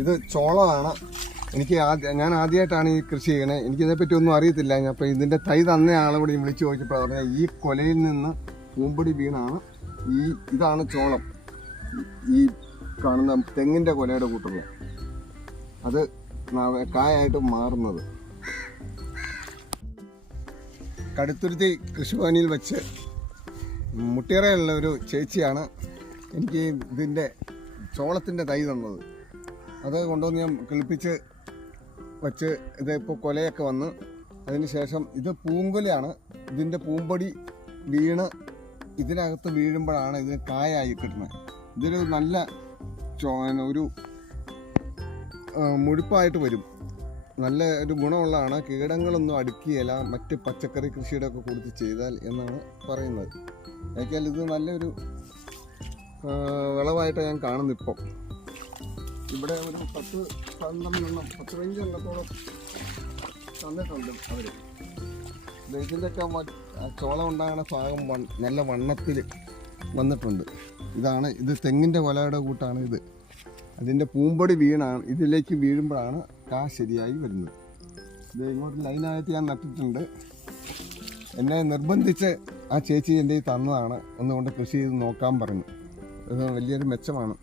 ഇത് ചോളമാണ്. എനിക്ക് ഞാൻ ആദ്യമായിട്ടാണ് ഈ കൃഷി ചെയ്യണേ എനിക്കിതിനെപ്പറ്റി ഒന്നും അറിയത്തില്ല. ഞാൻ ഇതിന്റെ തൈ തന്ന ആളോട് ഞാൻ വിളിച്ചു ചോദിച്ചപ്പോൾ പറഞ്ഞാൽ ഈ കൊലയിൽ നിന്ന് പൂമ്പൊടി വീണാണ് ഈ ഇതാണ് ചോളം. ഈ കാണുന്ന തെങ്ങിന്റെ കൊലയുടെ കൂട്ടുകൾ അത് കായായിട്ട് മാറുന്നത്. കടുത്തുരുത്തി കൃഷിഭവനിൽ വെച്ച് മുട്ടിയറയുള്ള ഒരു ചേച്ചിയാണ് എനിക്ക് ഇതിന്റെ ചോളത്തിന്റെ തൈ തന്നത്. അത് കൊണ്ടുവന്ന് ഞാൻ കിളിപ്പിച്ച് വെച്ച് ഇത് ഇപ്പോൾ കൊലയൊക്കെ വന്ന് അതിന് ശേഷം ഇത് പൂങ്കൊലയാണ്. ഇതിന്റെ പൂമ്പൊടി വീണ് ഇതിനകത്ത് വീഴുമ്പോഴാണ് ഇതിന് കായായി കിട്ടുന്നത്. ഇതൊരു നല്ല ഒരു മുഴുപ്പായിട്ട് വരും. നല്ല ഒരു ഗുണമുള്ളതാണ് കീടങ്ങളൊന്നും അടുക്കിയല്ല മറ്റ് പച്ചക്കറി കൃഷിയുടെ ഒക്കെ കൊടുത്ത് ചെയ്താൽ എന്നാണ് പറയുന്നത്. എന്നുവെച്ചാൽ ഇത് നല്ലൊരു വിളവായിട്ട് ഞാൻ കാണുന്നു ഇപ്പം ഇവിടെ ഒരു പത്ത് പന്ത്രണ്ടെണ്ണം പത്ത് പതിനഞ്ച് എണ്ണത്തോളം തന്നിട്ടുണ്ട് അവർ ഇതിന്റെയൊക്കെ ചോളം ഉണ്ടാകുന്ന ഭാഗം നല്ല വണ്ണത്തിൽ വന്നിട്ടുണ്ട്. ഇതാണ് ഇത് തെങ്ങിന്റെ കൊലയുടെ കൂട്ടാണ് ഇത്. അതിന്റെ പൂമ്പടി വീണാണ് ഇതിലേക്ക് വീഴുമ്പോഴാണ് കാ ശരിയായി വരുന്നത്. ഇത് ഇങ്ങോട്ട് ലൈനായിട്ട് ഞാൻ നട്ടിട്ടുണ്ട്. എന്നെ നിർബന്ധിച്ച് ആ ചേച്ചി എന്റെ തന്നതാണ്. ഒന്നുകൊണ്ട് കൃഷി ചെയ്ത് നോക്കാൻ പറഞ്ഞു. വലിയൊരു മെച്ചമാണ്.